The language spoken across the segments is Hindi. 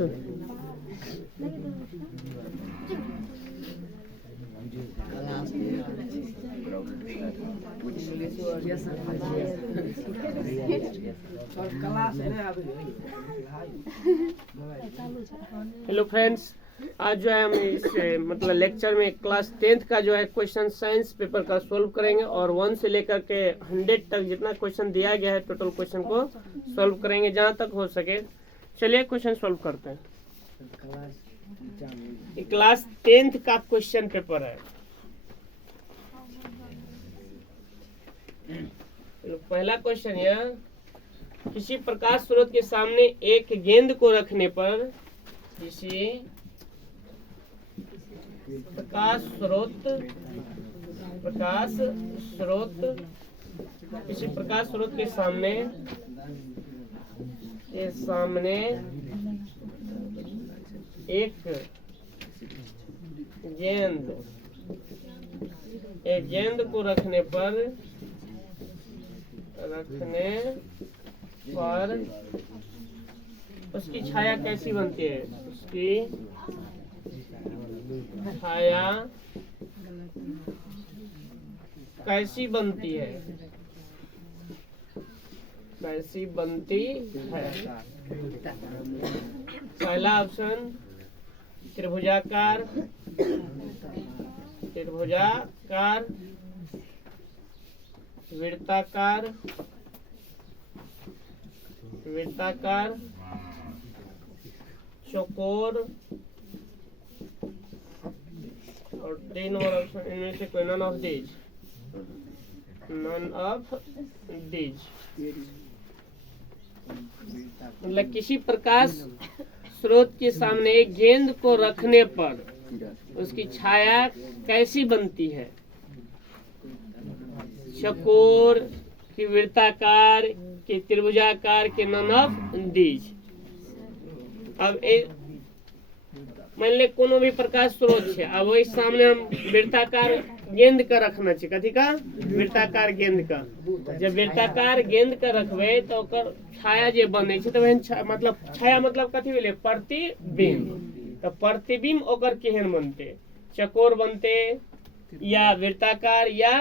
ऑप्शन। हेलो फ्रेंड्स, आज जो है हम इस मतलब लेक्चर में क्लास 10th का जो है क्वेश्चन साइंस पेपर का सोल्व करेंगे और 1 से लेकर के 100 तक जितना क्वेश्चन दिया गया है टोटल क्वेश्चन को सोल्व करेंगे जहां तक हो सके। चलिए क्वेश्चन सोल्व करते हैं। ये क्लास 10th का क्वेश्चन पेपर है। पहला क्वेश्चन यह, किसी प्रकाश स्रोत के सामने एक गेंद को रखने पर किसी प्रकाश स्रोत किसी प्रकाश स्रोत के सामने एक गेंद को रखने पर उसकी छाया कैसी बनती है? उसकी छाया कैसी बनती है? पहला ऑप्शन त्रिभुजाकार, वृत्ताकार, चौकोर और 3 और ऑप्शन, इनमें से कोई नन ऑफ दीज। मतलब किसी प्रकाश स्रोत के सामने एक गेंद को रखने पर उसकी छाया कैसी बनती है? चौकोर की, वृत्ताकार की, त्रिभुजाकार के, नन ऑफ दीज। अब मान ले कोनो भी प्रकाश स्रोत है, अब वही सामने हम वृत्ताकार गेंद का रखना चाहिए। कथी का? वृत्ताकार गेंद का। जब वृत्ताकार गेंद का रखबे तो ओकर छाया जे बने छै तो मतलब छाया मतलब कथी भेलै? प्रतिबिंब। तो प्रतिबिंब ओकर केहन बनते? चकोर बनते या वृत्ताकार या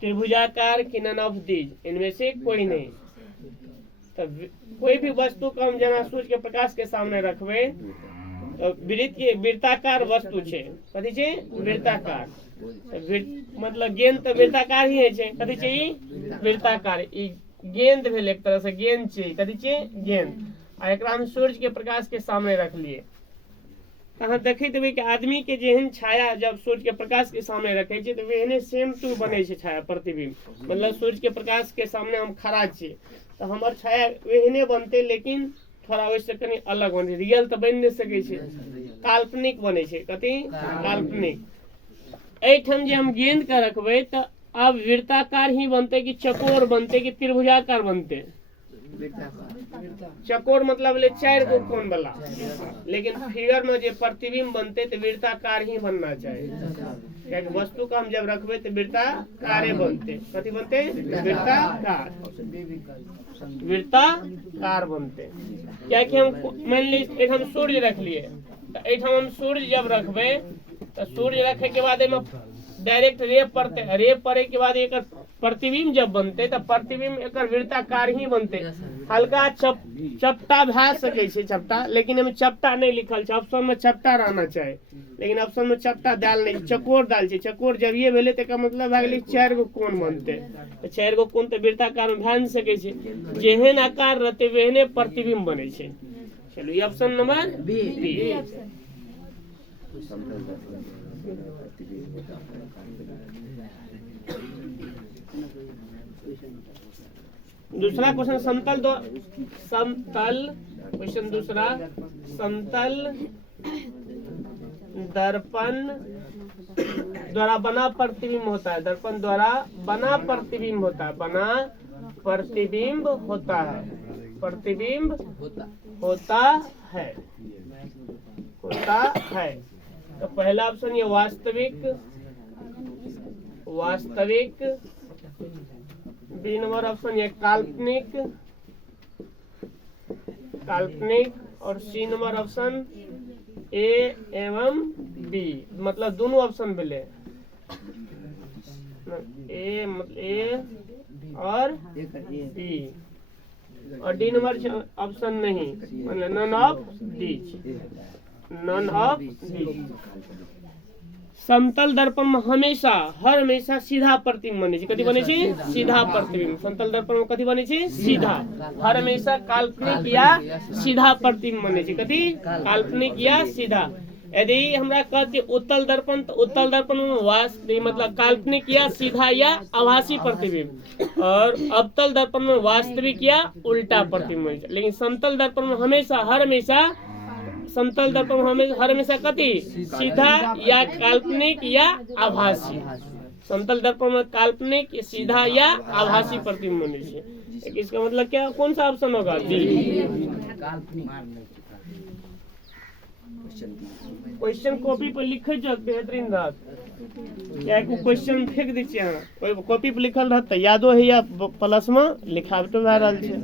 त्रिभुजाकार की, नन ऑफ दीज, इनमें से कोई नहीं। तो कोई भी वस्तु को हम जना सूर्य के प्रकाश के सामने रखबे तो वृत्ताकार वस्तु छै। कथी छै? वृत्ताकार। मतलब गेंद तो वृत्ताकार ही है। कथी छै? वृत्ताकार। ई गेंद भेल, एक तरह से गेंद छै। कथी छै? गेंद। आ एकरा हम सूर्य के प्रकाश के सामने रख लिए तो देखते हुए कि आदमी के जेहन छाया जब सूर्य के प्रकाश के सामने रखे तो वेहने सेम टू बने छाया, प्रतिबिंब। मतलब सूर्य के प्रकाश के सामने हम खड़ा छे तो हमार छाया वेहने बनते, लेकिन थोड़ा वैसे कनी अलग बने। रियल तो बन नहीं सके छे, काल्पनिक बने छे। कथी? काल्पनिक। एठम जे हम गेंद का रखबे तो अब वृत्ताकार ही बनते कि चकोर बनते कि त्रिभुजाकार बनते? चकोर मतलब ले 4 गो कोण वाला, लेकिन फिगर में जो प्रतिबिंब बनते तो वृत्ताकार ही बनना चाहिए। क्योंकि वस्तु का हम जब रखबे तो वृत्ताकार बनते। कथी बनते? वृत्ताकार बनते। क्या कि हम मान ली हम सूर्य रख लिए तो एठम हम सूर्य जब रखबे तो सूर्य रखे के बाद डायरेक्ट रे पड़ते, रे पड़े के बाद एक प्रतिबिंब जब बनते तो प्रतिबिंब एक वृत्ताकार ही बनते। हल्का चपटा भा सके छे, चपटा, लेकिन हमें चपटा नहीं लिखल छे। ऑप्शन में चपटा रहना चाहिए, लेकिन ऑप्शन में चपटा डाल नहीं, चकोर डाल छे। चकोर जब ये भेले तो मतलब भए गेलै 4 गो कोण बनते। तो 4 गो कोण तो वृत्ताकार में भए सके छे। जेहन आकार रहते वेहने प्रतिबिंब बने छे। चलो ये ऑप्शन नंबर बी। दूसरा क्वेश्चन क्वेश्चन दूसरा, समतल दर्पण द्वारा बना प्रतिबिंब होता है। दर्पण द्वारा बना प्रतिबिंब होता है। प्रतिबिंब होता है। तो पहला ऑप्शन ये वास्तविक, बी नंबर ऑप्शन ये काल्पनिक, और सी नंबर ऑप्शन ए एवं बी, मतलब दोनों ऑप्शन मिले, ए मतलब ए और बी, और डी नंबर ऑप्शन नहीं, मतलब none of these, none of these. समतल दर्पण में हमेशा हर हमेशा सीधा प्रतिबिंब बने छै, कथी बने छै? सीधा प्रतिबिंब। समतल दर्पण में कथी बने छै? सीधा। हर हमेशा काल्पनिक या सीधा प्रतिबिंब बने छै, कथी? काल्पनिक या सीधा। यदि हमरा कहते उत्तल दर्पण, तो उत्तल दर्पण में वास्तविक मतलब काल्पनिक या सीधा या आभासी प्रतिबिंब, और अवतल दर्पण में वास्तविक या उल्टा प्रतिबिंब बने छै। लेकिन समतल दर्पण में हमेशा हर हमेशा समतल दर्पण में हर हमेशा कथी? सीधा या काल्पनिक या आभासी। समतल दर्पण में काल्पनिक, सीधा या आभासी प्रतिबिंब बने छै। इसका मतलब क्या, कौन सा ऑप्शन होगा? क्वेश्चन कॉपी पर लिखे जाओ, बेहतरीन बात क्या है, क्वेश्चन फेंक दीजिए यहाँ, कॉपी पर लिखल रहता यादो है या प्लस में लिखावटो भए रहल छै।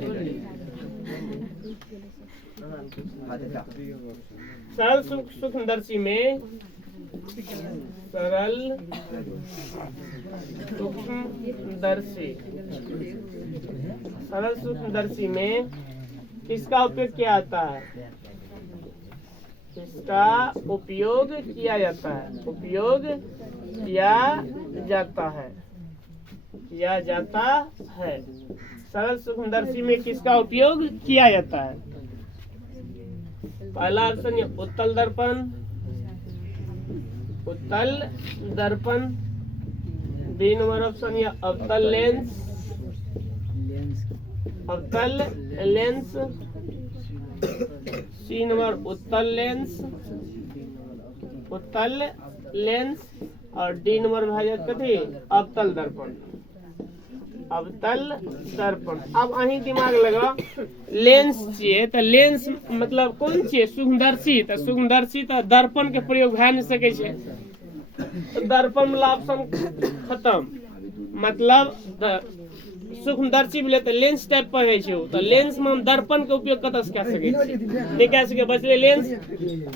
सरल सूक्ष्मदर्शी में, सरल सूक्ष्मदर्शी, सरल सूक्ष्मदर्शी में किसका उपयोग किया जाता है? इसका उपयोग किया जाता है, उपयोग किया जाता है, किया जाता है। सरल सूक्ष्मदर्शी में किसका उपयोग किया जाता है? पहला ऑप्शन है उत्तल दर्पण, उत्तल दर्पण। बी नंबर ऑप्शन है अवतल लेंस, अवतल लेंस। सी नंबर उत्तल लेंस, उत्तल लेंस। और डी नंबर भाई कथी? अवतल दर्पण, अवतल दर्पण। अब अही दिमाग लगा, लेंस चाहिए तो लेंस मतलब कौन चाहिए? सूक्ष्मदर्शी। तो सूक्ष्मदर्शी तो दर्पण के प्रयोग भए नहीं सके छै, तो दर्पण वाला ऑप्शन खत्म। मतलब सूक्ष्मदर्शी मिले तो लेंस टाइप पर है छै, तो लेंस में हम दर्पण के उपयोग कतऽ से कए सकै छी? नहीं कए सके। बचले लेंस।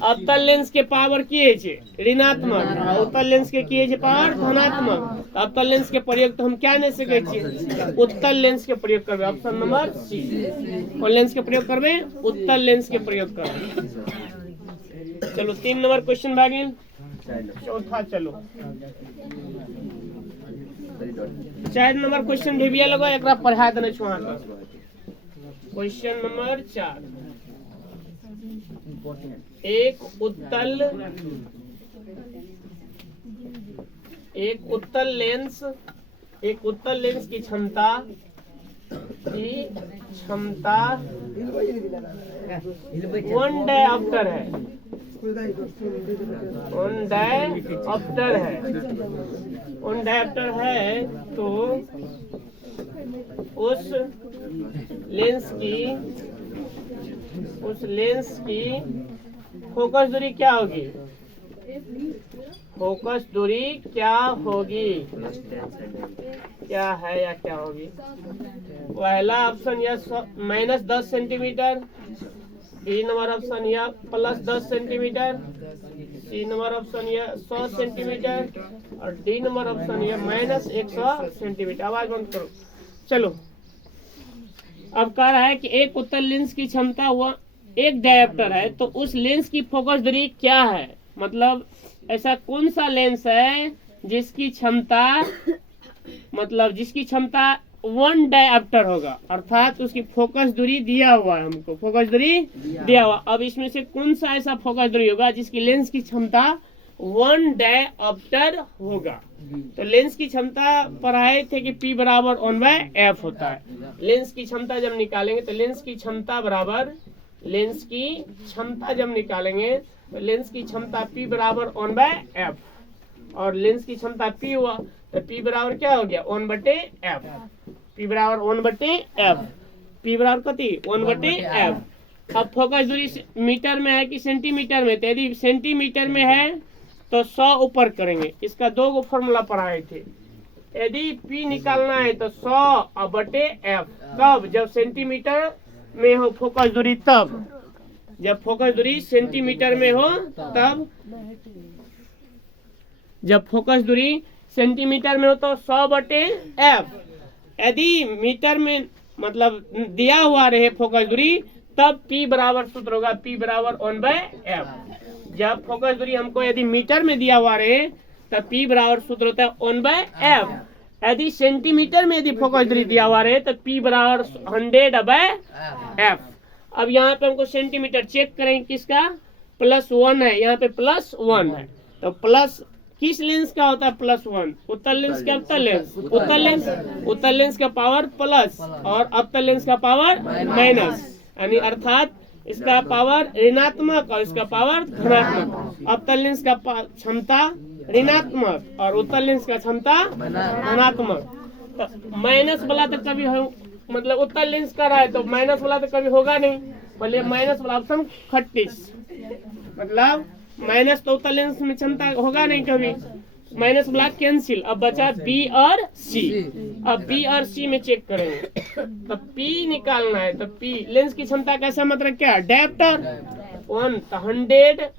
अवतल लेंस के पावर की है छै? ऋणात्मक। और उत्तल लेंस के की है छै? पावर धनात्मक। तो अवतल लेंस के प्रयोग तो हम क्या नहीं सके छी? उत्तल लेंस के प्रयोग करबे, ऑप्शन नंबर सी। और लेंस के प्रयोग करबे, उत्तल लेंस के प्रयोग करबे। चलो 3 नंबर क्वेश्चन भए गेल। चौथा चलो 4 नंबर क्वेश्चन ढेबिया लगा, एक पढ़ा देने छो अहाँ के। क्वेश्चन नंबर 4, एक उत्तल लेंस, एक उत्तल लेंस की क्षमता 1 डायऑप्टर है, 1 डायऑप्टर है, 1 डायऑप्टर है। तो उस लेंस की फोकस दूरी क्या होगी? फोकस दूरी क्या होगी? क्या है या क्या होगी? पहला ऑप्शन या -10 सेंटीमीटर, बी नंबर ऑप्शन या +10 सेंटीमीटर, सी नंबर ऑप्शन या 100 सेंटीमीटर, और डी नंबर ऑप्शन या -100 सेंटीमीटर। आवाज बंद करो। चलो अब कह रहा है कि एक उत्तल लेंस की क्षमता 1 डायऑप्टर है, तो उस लेंस की फोकस दूरी क्या है? मतलब ऐसा कौन सा लेंस है जिसकी क्षमता, मतलब जिसकी क्षमता 1 डायऑप्टर होगा, अर्थात उसकी फोकस दूरी दिया हुआ है हमको, फोकस दूरी दिया हुआ। अब इसमें से कौन सा ऐसा फोकस दूरी होगा जिसकी लेंस की क्षमता 1 डायऑप्टर होगा? तो लेंस की क्षमता पढ़ाए थे कि P बराबर 1/f होता है। लेंस की क्षमता जब निकालेंगे तो लेंस की क्षमता बराबर, लेंस की क्षमता जब निकालेंगे तो लेंस की क्षमता P बराबर 1/f, और लेंस की क्षमता P हुआ तो P बराबर क्या हो गया? 1/f। P बराबर 1/f, P बराबर कथी? 1/f। अब फोकस दूरी मीटर में है कि सेंटीमीटर में? तो यदि सेंटीमीटर में है तो 100 ऊपर करेंगे। इसका 2 फॉर्मूला पढ़ाए थे। यदि P निकालना है तो 100/f, कब? जब सेंटीमीटर में हो फोकस दूरी तब। जब फोकस दूरी सेंटीमीटर में हो तब, जब फोकस दूरी सेंटीमीटर में हो तो 100/f। यदि मीटर में मतलब दिया हुआ रहे फोकस दूरी तब P बराबर सूत्र होगा P बराबर 1/f। जब फोकस दूरी हमको यदि मीटर में दिया हुआ रहे तब P बराबर सूत्र होता है 1/f। यदि सेंटीमीटर में यदि फोकस दूरी दिया हुआ रहे तो P बराबर 100/f। अब यहाँ पे हमको सेंटीमीटर चेक करेंगे किसका, +1 है, यहाँ पे +1 है तो प्लस किस लेंस का होता है +1, उत्तल लेंस का अवतल लेंस, उत्तल लेंस का पावर प्लस और अवतल लेंस का पावर माइनस, यानी अर्थात इसका पावर ऋणात्मक और इसका पावर धनात्मक। अवतल लेंस का क्षमता ऋणात्मक और उत्तल लेंस का क्षमता धनात्मक। तो माइनस वाला तो कभी हो, मतलब उत्तल लेंस का रहा है तो माइनस वाला तो कभी होगा नहीं, बोले माइनस वाला ऑप्शन 38, मतलब माइनस तो उत्तल लेंस में क्षमता होगा नहीं कभी, माइनस वाला कैंसिल। अब बचा बी और सी। अब बी और सी में चेक करेंगे तो पी निकालना है तो पी लेंस की क्षमता कैसा मतलब क्या, डायप्टर 1 तो 100/10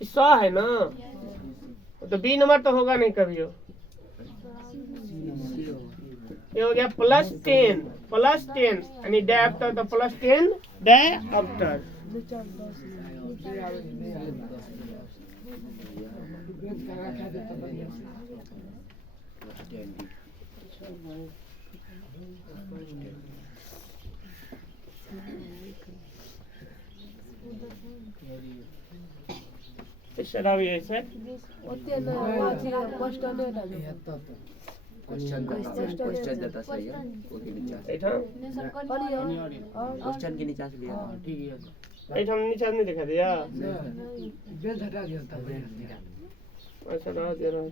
100 है ना, तो बी नंबर तो होगा नहीं कभी हो। ये हो गया +10 यानी डायप्टर तो +10 डायप्टर। शराबी है सर क्वेश्चन देता सही है क्वेश्चन के नीचे से लिया ठीक है ऐठा नीचे नहीं दिखा दिया, बेल हटा दिया था। अच्छा रहा दे रहा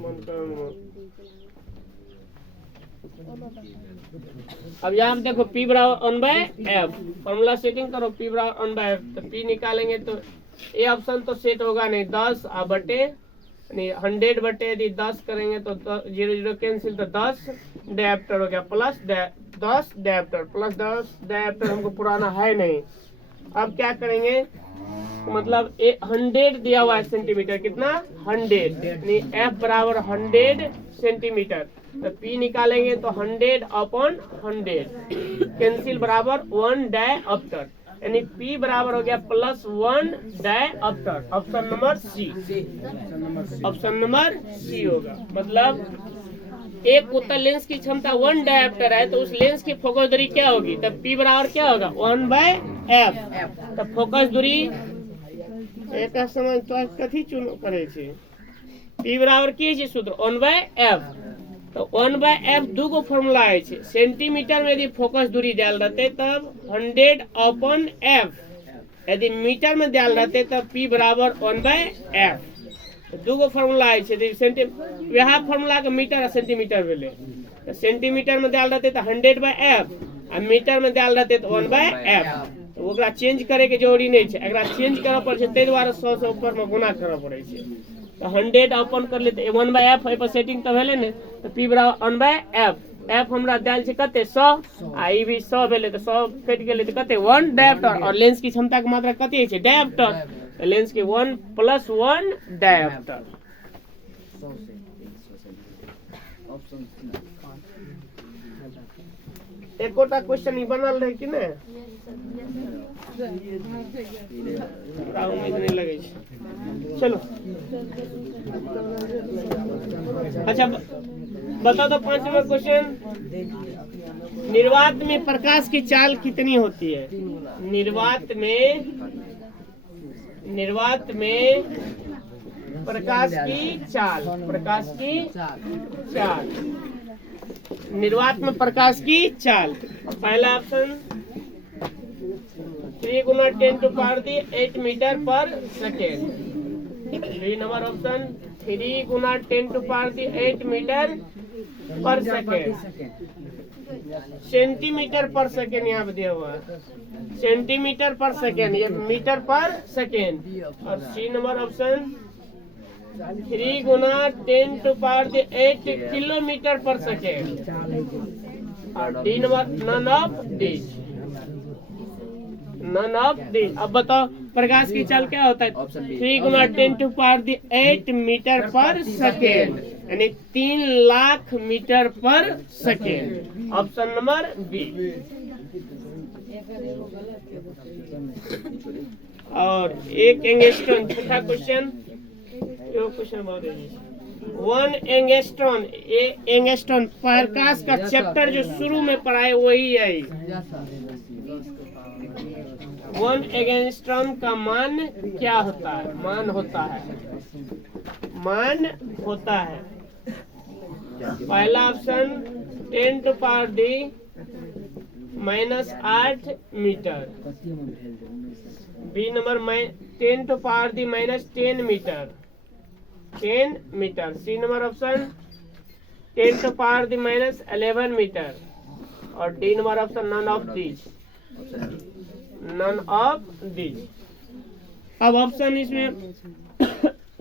मन करो। अब यहाँ पे देखो P बराबर 1/f, फॉर्मूला सेटिंग करो P बराबर 1/f तो P निकालेंगे तो ये ऑप्शन तो सेट होगा नहीं, 10 बटे 100 बटे यदि 10 करेंगे तो 0 0 कैंसिल तो 10 डायप्टर हो गया प्लस 10 डायप्टर प्लस 10 डायप्टर हमको पुराना है नहीं। अब क्या करेंगे, मतलब 100 दिया हुआ है सेंटीमीटर, कितना 100 f बराबर 100 सेंटीमीटर तो P निकालेंगे तो 100/100 कैंसिल बराबर 1 डायप्टर यानी P बराबर हो गया +1 dioptre. Option number C, option number C होगा। मतलब एक उत्तल लेंस की क्षमता 1 डायप्टर है तो उस लेंस की फोकस दूरी क्या होगी, तब P बराबर क्या होगा 1/f। तब फोकस दूरी एक समझ तो कथी चुनो करे छे, P बराबर की है सूत्र 1/f। तो 1/f दो गो फॉर्मूला है, सेंटीमीटर में यदि फोकस दूरी डाल रहते तब 100/f, यदि मीटर में डाल रहते तब P बराबर 1/f। दो गो फॉर्मूला है, वह फॉर्मूला के मीटर और सेंटीमीटर भेले तो सेंटीमीटर में डाल रहते तो 100/f और मीटर में डाल रहते तो 1/f। तो ओकरा चेंज करे के जरूरी नहीं है, एकरा चेंज करऽ पड़े, ताहि दुआरे 100 से ऊपर में गुना करऽ पड़े छै। तो 100 अपन कर लेते 1/f पर सेटिंग तो भेले ने तो P बराबर 1/f। f हमरा डाल छै कते 100 आ ई भी 100 भेले तो 100 कट गेले तो कते 1 डायप्टर और लेंस की क्षमता के मात्रा कते छै डायप्टर तो लेंस के 1 + 1 डायप्टर। एकोटा क्वेश्चन ही बनल रहे कि नहीं, उम्मीद नहीं लगे छै। चलो अच्छा बताओ तो 5वां क्वेश्चन, निर्वात में प्रकाश की चाल कितनी होती है। निर्वात में प्रकाश की चाल, प्रकाश की चाल, निर्वात में प्रकाश की चाल। पहला ऑप्शन 3 × 10⁸ मीटर पर सेकेंड। 3 नंबर ऑप्शन 3 × 10⁸ मीटर पर सेकेंड। सेंटीमीटर पर सेकेंड यहाँ पे दिया हुआ है, सेंटीमीटर पर सेकेंड, ये मीटर पर सेकेंड। और सी नंबर ऑप्शन 3 गुना 10 टू पावर 8 किलोमीटर पर सेकेंड। और D number none of this, none of this. अब बताओ प्रकाश की चाल क्या होता है? Option B. 3 गुना 10 टू पावर 8 मीटर पर सेकेंड, यानी 3 लाख मीटर पर सेकेंड। Option number B. और एक एंगस्ट्रॉन, छठा क्वेश्चन, यो क्वेश्चन बहुत इजी। 1 एंगस्ट्रॉन, ये एंगस्ट्रॉन प्रकाश का चैप्टर जो शुरू में पढ़ाए वही है। 1 एंगस्ट्रॉम का मान क्या होता है? मान होता है, मान होता है। पहला option 10 to power -8 metre. B number 10 to power -10 metre, 10 metre. C number option 10 to power -11 metre. और D number option none of these, none of these. अब ऑप्शन इसमें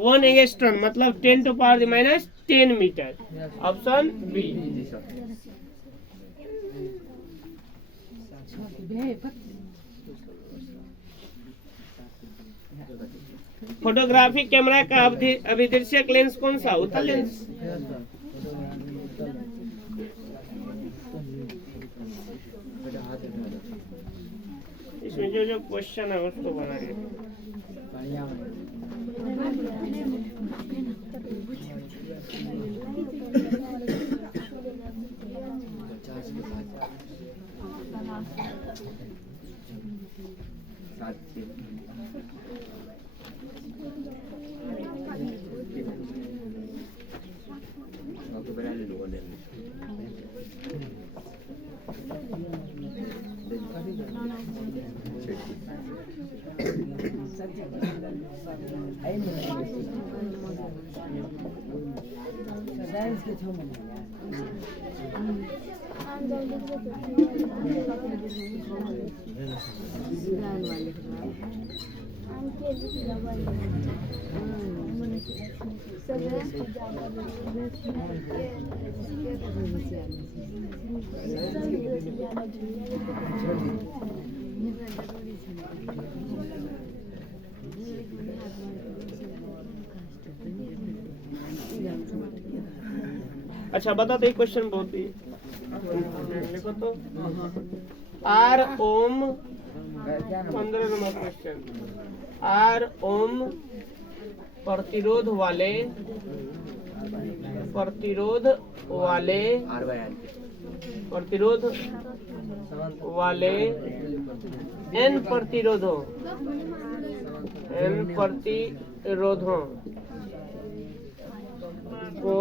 1 एंगस्ट्रॉम मतलब 10 to power -10 metre. Option B. Photography camera का अभिदर्शक लेंस कौन सा? उत्तल लेंस। इसमें जो जो क्वेश्चन है उसको बनाइए। अच्छा बता दो, क्वेश्चन बहुत ही लिखो तो। R ohm 15 number question. R ohm प्रतिरोध वाले एन प्रतिरोधों को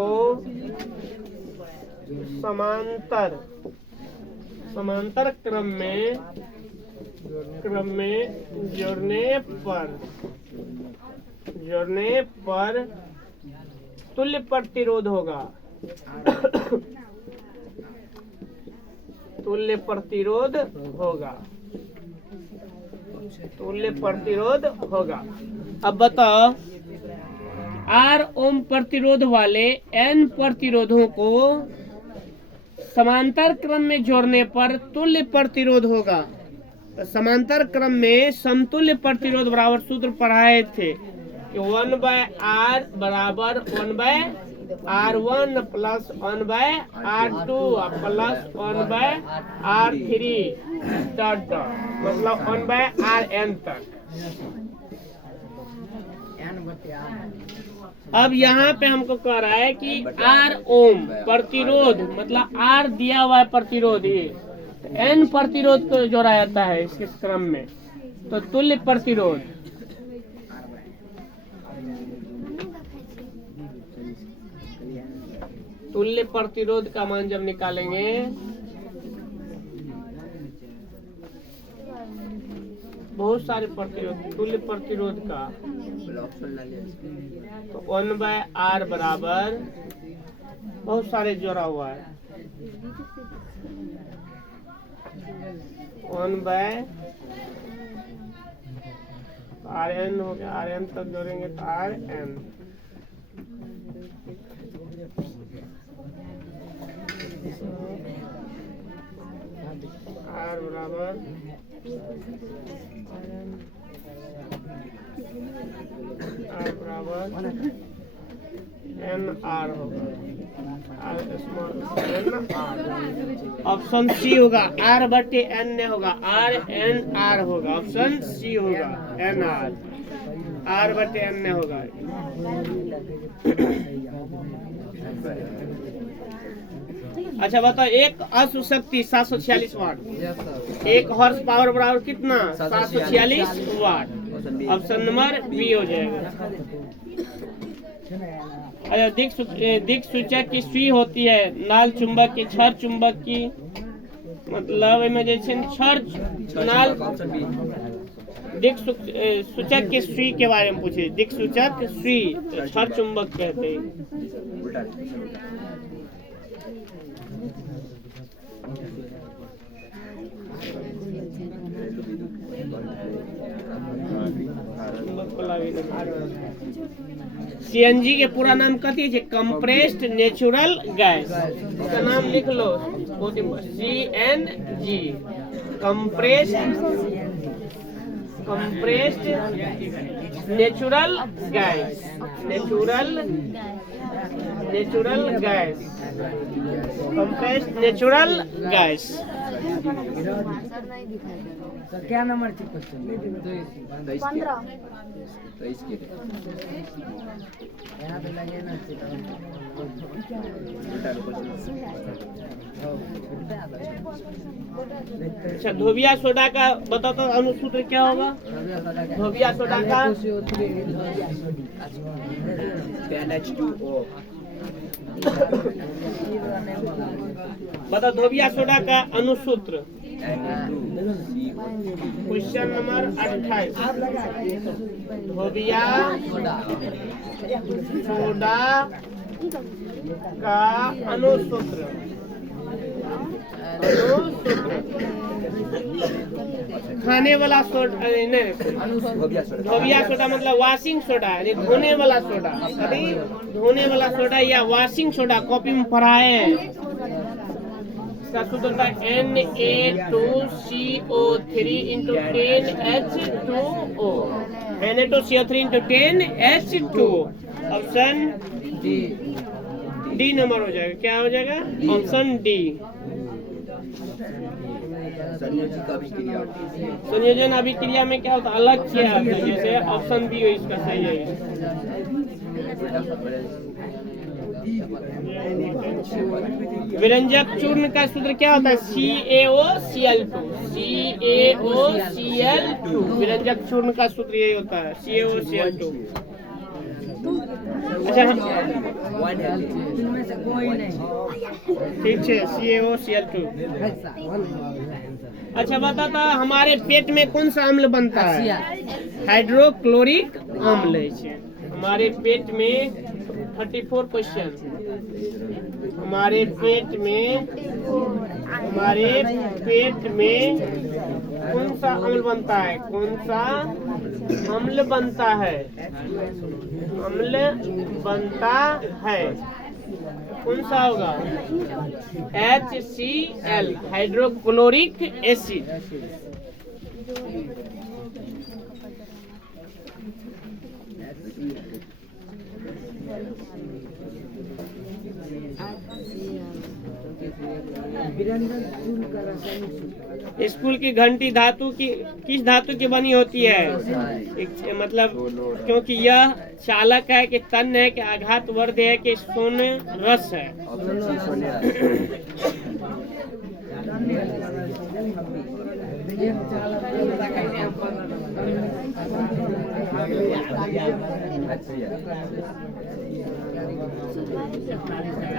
समांतर क्रम में जोड़ने पर तुल्य प्रतिरोध होगा। तुल्य प्रतिरोध होगा। अब बताओ, आर ओम प्रतिरोध वाले एन प्रतिरोधों को समांतर क्रम में जोड़ने पर तुल्य प्रतिरोध होगा। तो समांतर क्रम में समतुल्य प्रतिरोध बराबर सूत्र पढ़ाए थे कि 1/R बराबर 1/R1 plus 1/R2 plus 1/R3 dot मतलब 1/Rn तक। अब यहाँ पे हमको कह रहा है कि आर ओम प्रतिरोध मतलब आर दिया हुआ है प्रतिरोध, ये एन प्रतिरोध को जोड़ा जाता है इसके क्रम में, तो तुल्य प्रतिरोध का मान जब निकालेंगे बहुत सारे प्रतिरोध, तुल्य प्रतिरोध का तो 1/R बराबर बहुत सारे जोड़ा हुआ है 1/Rn हो गया, Rn तक जोड़ेंगे तो Rn आर बराबर आर बराबर एन आर होगा, r small n r. Option C होगा, आर बटे एन नहीं होगा, आर एन आर होगा। ऑप्शन सी होगा, एन आर, आर बटे एन नहीं होगा। अच्छा बताओ, एक अश्व शक्ति 746 वाट, एक हॉर्स पावर बराबर कितना? 746 वाट। ऑप्शन नंबर बी हो जाएगा। अच्छा, दिक सूचक की सुई होती है, नाल चुंबक की, छर चुंबक की, मतलब इमेजिनेशन छर नाल। दिक सूचक की सुई के बारे में पूछे, दिक सूचक सुई तो छर चुंबक कहते हैं। सीएनजी के पूरा नाम कथी है? Compressed natural gas. इसका नाम लिख लो, CNG, compressed natural gas, natural gas, compressed natural gas. तो क्या नंबर थी क्वेश्चन? 23 के यहाँ पे लगे ना। अच्छा, धोबिया सोडा का बताओ तो अनुसूत्र क्या होगा? धोबिया सोडा का NH2O। बताओ धोबिया सोडा का अनुसूत्र। क्वेश्चन नंबर 28, धोबिया सोडा का अनुसूत्र। खाने वाला सोडा नहीं, धोबिया सोडा मतलब वॉशिंग सोडा, धोने वाला सोडा। अरे धोने वाला सोडा या वॉशिंग सोडा कॉपी में पढ़ाए हैं। इसका सूत्र होता है Na2CO3 into 10H2O, Na2CO3 into 10H2। Option D number हो जाएगा। क्या हो जाएगा? Option D. संयोजन अभिक्रिया में क्या होता है? अलग किया होता है, जैसे ऑप्शन बी हो इसका सही है। विरंजक चूर्ण का सूत्र क्या होता है? CaOCl2, CaOCl2। विरंजक चूर्ण का सूत्र यही होता है, CaOCl2। अच्छा, इनमें से कोई नहीं। ठीक है, CaOCl2। अच्छा बताता, हमारे पेट में कौन सा अम्ल बनता है? हाइड्रोक्लोरिक अम्ल है। हमारे पेट में 34 क्वेश्चन, हमारे पेट में कौन सा अम्ल बनता है? कौन सा अम्ल बनता है? अम्ल बनता है कौन सा होगा? HCl, hydrochloric acid. स्कूल की घंटी धातु की, किस धातु की बनी होती है? मतलब क्योंकि यह चालक है कि तन है कि आघात वर्ध है कि सोन रस है?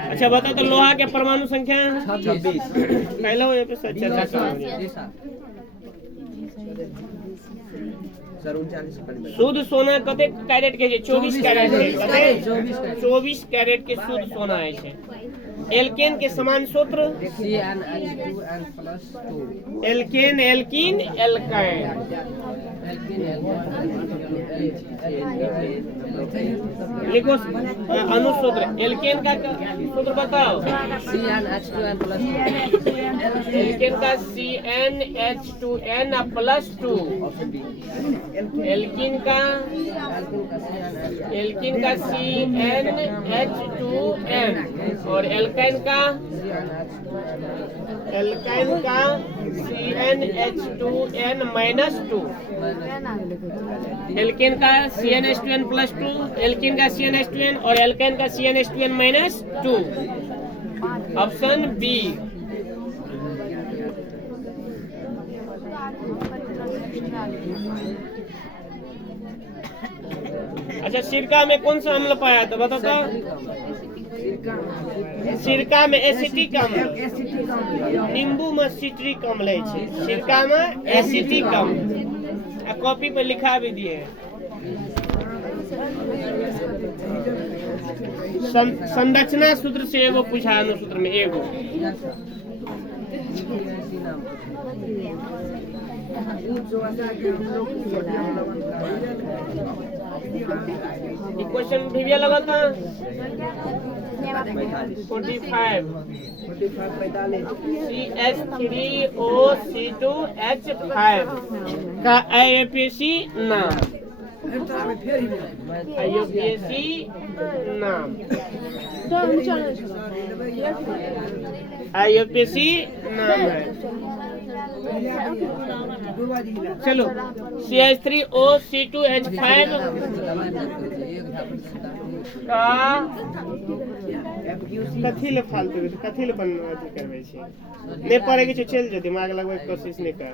अच्छा बता तो लोहा के परमाणु संख्या 26। पहला हो या फिर सच? शुद्ध सोना कते कैरेट के? 24 कैरेट के। 24 कैरेट के शुद्ध सोना है। एल्केन के समान सूत्र? CnH2n+2। Alkane, alkene, alkyne. लिखो अनुसूत्र। एल्केन का सूत्र बताओ। एल्केन का CnH2n +2। एल्कीन का CnH2n और एल्काइन का CnH2n -2। एल्केन का CnH2n +2, एल्कीन का CnH2n और एल्काइन का CnH2n -2। Option B. अच्छा, सिरका में कौन सा अम्ल पाया था बताओ तो? सिरका में एसिटिक अम्ल, नींबू में सिट्रिक अम्ल है। सिरका में एसिटिक अम्ल। कॉपी पर लिखा भी दिए। संरचना सूत्र से एगो पूछा, अनुसूत्र में एगो। क्वेश्चन भी लगा था 45 CH3OC2H5 का IUPAC नाम। IUPAC नाम। IUPAC नाम है। चलो, CH3OC2H5 का कथी ले फालतू कथी ले बनवा करबै छी? नहीं पढ़े के चल जो दिमाग लगबै के कोशिश नहीं कर।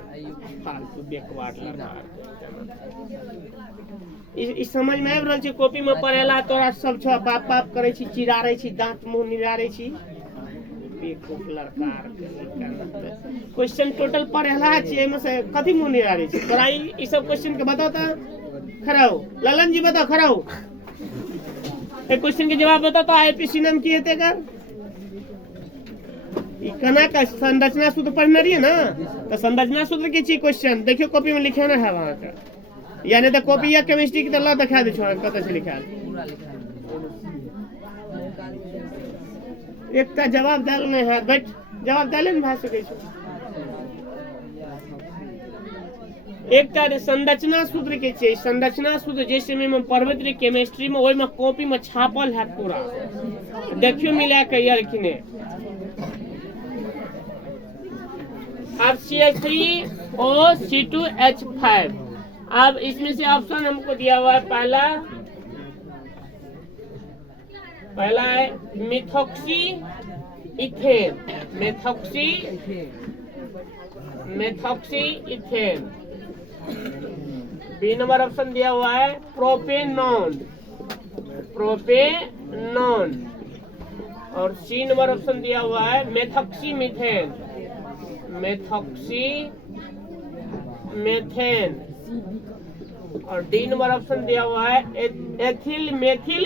फालतू बेकवार लगा। इस समझ में आबि रहल छै? कॉपी में पढ़ेला तोरा सब छ बाप बाप करे छी, चिरारै छी, दांत मुंह निरारै छी। बेवकूफ लड़का। क्वेश्चन टोटल पढ़ेला छी, एमे से कथी मुंह निरारै छी? तोरा ई सब क्वेश्चन के बताओ त। खड़ा हो ललन जी, बताओ खड़ा हो। एक क्वेश्चन के जवाब बताओ तो IUPAC नाम की हेते कर? कना का संरचना सूत्र पढ़ने रहिए ना, तो संरचना सूत्र की चीज क्वेश्चन देखियो कॉपी में लिखा ना है वहां का। यानी तो कॉपी या केमिस्ट्री की तरह दिखा दे छोड़ कत से लिखा है। एक ता जवाब डालने है, बट जवाब डाले न भाषा कैसे? एक ता संरचना सूत्र के चाहिए। संरचना सूत्र जैसे में पढ़बैत रही केमिस्ट्री में, ओई में कॉपी में छापल है पूरा। देखियो मिला के यार किने। अब CH3OC2H5। अब इसमें से ऑप्शन हमको दिया हुआ है। पहला है methoxy ethane. Ethane. B number option दिया हुआ है प्रोपेनॉन। और सी नंबर ऑप्शन दिया हुआ है मेथॉक्सी मेथेन। और डी नंबर ऑप्शन दिया हुआ है एथिल मेथिल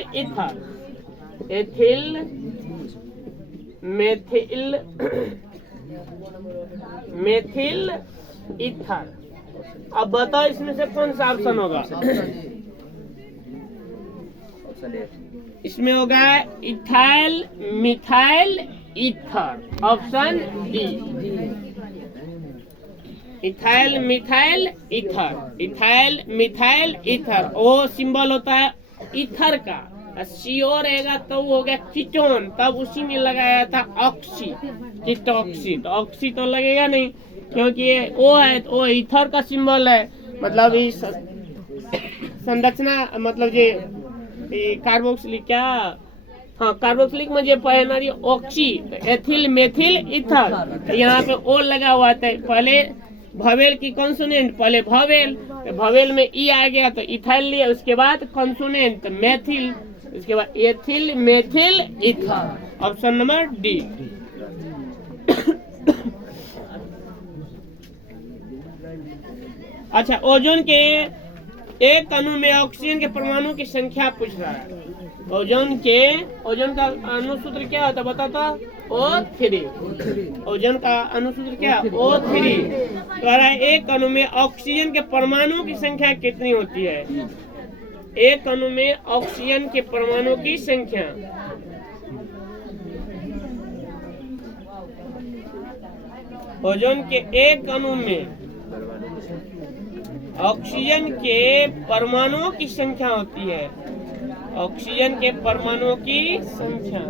ईथर। अब बताओ इसमें से कौन सा ऑप्शन होगा? इसमें होगा ethyl methyl ether. Option D. Ethyl methyl ether. O symbol होता है ईथर का। CO रहेगा तो वो हो गया कीटोन, तब उसी में लगाया था ऑक्सी, कीटोक्सी। तो ऑक्सी तो लगेगा नहीं क्योंकि ये O है, तो ईथर का सिंबल है। मतलब इस संरचना मतलब ये कार्बोक्सिलिक क्या, हाँ कार्बोक्सिलिक में जो पहना रही ऑक्सी, एथिल मेथिल ईथर। यहाँ पे O लगा हुआ था। पहले भवेल की कॉन्सोनेंट, पहले भवेल में ई आ गया तो इथाइल लिया, उसके बाद कॉन्सोनेंट मेथिल, उसके बाद ethyl methyl ether. Option number D. अच्छा, ओजोन के एक अणु में ऑक्सीजन के परमाणु की संख्या पूछ रहा है। ओजोन का अनुसूत्र क्या होता है बताता? O3। ओजोन का अनुसूत्र क्या? O3। कह रहा है एक अणु में ऑक्सीजन के परमाणुओं की संख्या कितनी होती है? एक अणु में ऑक्सीजन के परमाणुओं की संख्या, ओजोन के एक अणु में ऑक्सीजन के परमाणुओं की संख्या होती है। ऑक्सीजन के परमाणुओं की संख्या,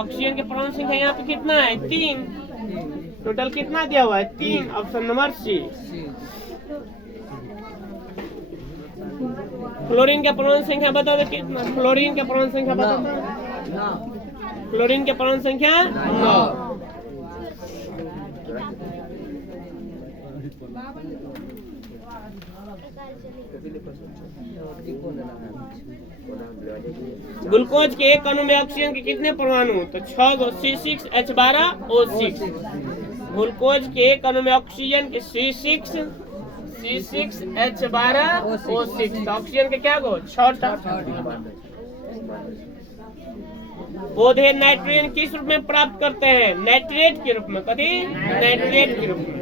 ऑक्सीजन के परमाणु संख्या यहाँ पे कितना है? 3। टोटल कितना दिया हुआ है? 3। ऑप्शन नंबर सी। फ्लोरीन के परमाणु संख्या बता दो कितना? फ्लोरीन के परमाणु संख्या बता दो। फ्लोरीन के परमाणु संख्या 9। ग्लूकोज के एक अणु में ऑक्सीजन के कितने परमाणु? तो 6 गो C6H12O6। ग्लूकोज के एक अणु में ऑक्सीजन के C6H12O6। तो ऑक्सीजन के क्या गो? 6टा। पौधे नाइट्रोजन किस रूप में प्राप्त करते हैं? नाइट्रेट के रूप में। कथी? नाइट्रेट के रूप में।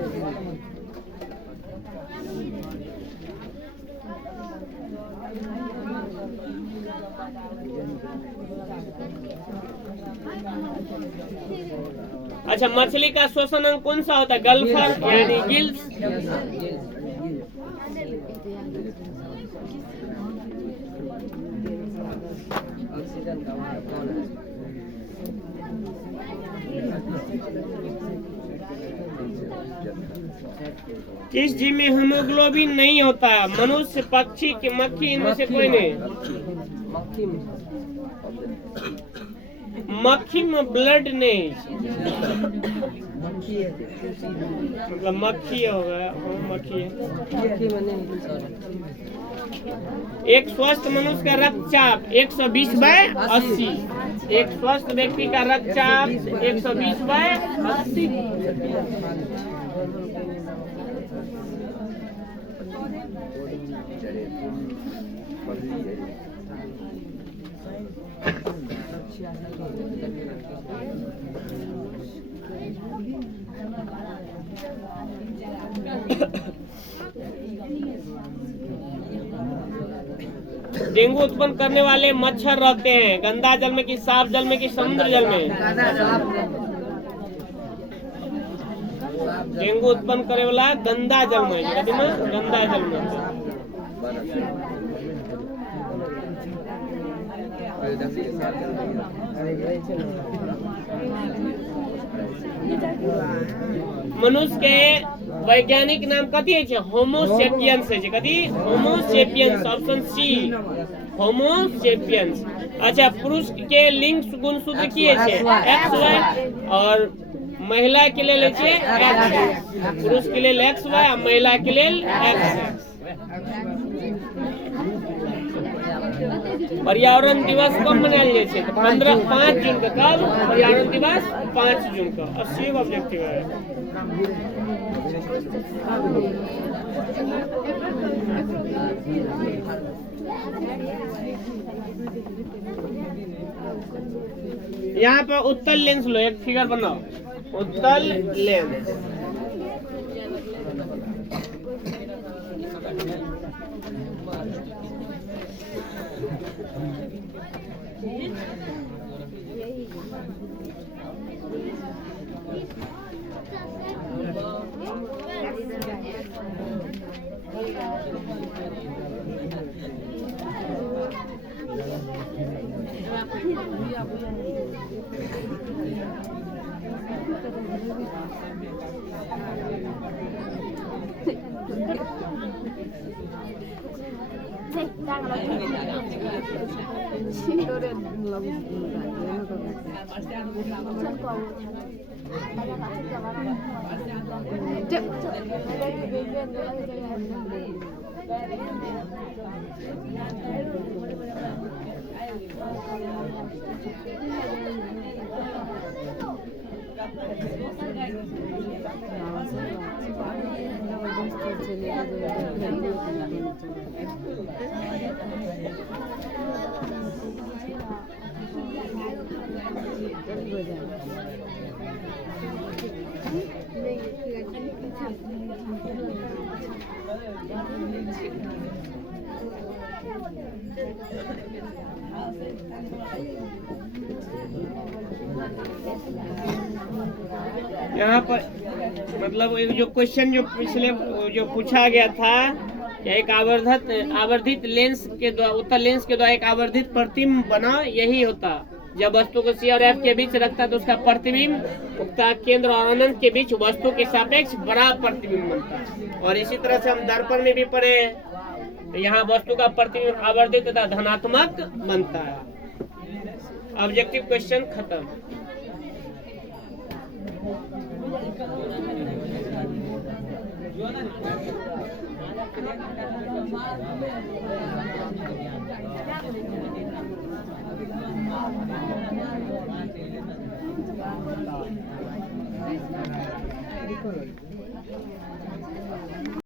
अच्छा, मछली का श्वसन अंग कौन सा होता है? गल्फर यानी गिल्स। किस जीव में हीमोग्लोबिन नहीं होता है? मनुष्य, पक्षी के मक्खी, इनमें से कोई नहीं। मक्खी में ब्लड नहीं, मतलब मक्खी होगा। मक्खी एक स्वस्थ मनुष्य का रक्तचाप 120/80। एक स्वस्थ व्यक्ति का रक्तचाप 120/80। डेंगू उत्पन्न करने वाले मच्छर रहते हैं गंदा जल में कि साफ जल में कि समुद्र जल में? डेंगू उत्पन्न करे वाला गंदा जल में, गंदा जल में। मनुष्य के वैज्ञानिक नाम कथी है? होमोसेपियंस है। कथी? होमोसेपियंस। Option C, homo sapiens. अच्छा, पुरुष के लिंग गुणसूत्र की है? XY। और महिला के लिए X। पुरुष के लिए XY और महिला के लिए X। पर्यावरण दिवस कब मनायल जाए छे? तो 5 जून का। कब? पर्यावरण दिवस 5 जून का। 80 ऑब्जेक्टिव है। यहाँ पे उत्तल लेंस लो, एक फिगर बनाओ। उत्तल लेंस। यहाँ पर मतलब ये जो क्वेश्चन जो पिछले जो पूछा गया था कि एक आवर्धित लेंस के द्वारा उत्तल लेंस के द्वारा एक आवर्धित प्रतिबिंब बना, यही होता जब वस्तु को सी और एफ के बीच रखता तो उसका प्रतिबिंब उसका केंद्र और अनंत के बीच वस्तु के सापेक्ष बड़ा प्रतिबिंब बनता। और इसी तरह से हम दर्पण में भी पढ़े तो यहाँ वस्तु का प्रतिबिंब आवर्धित तथा धनात्मक बनता है। ऑब्जेक्टिव क्वेश्चन खत्म।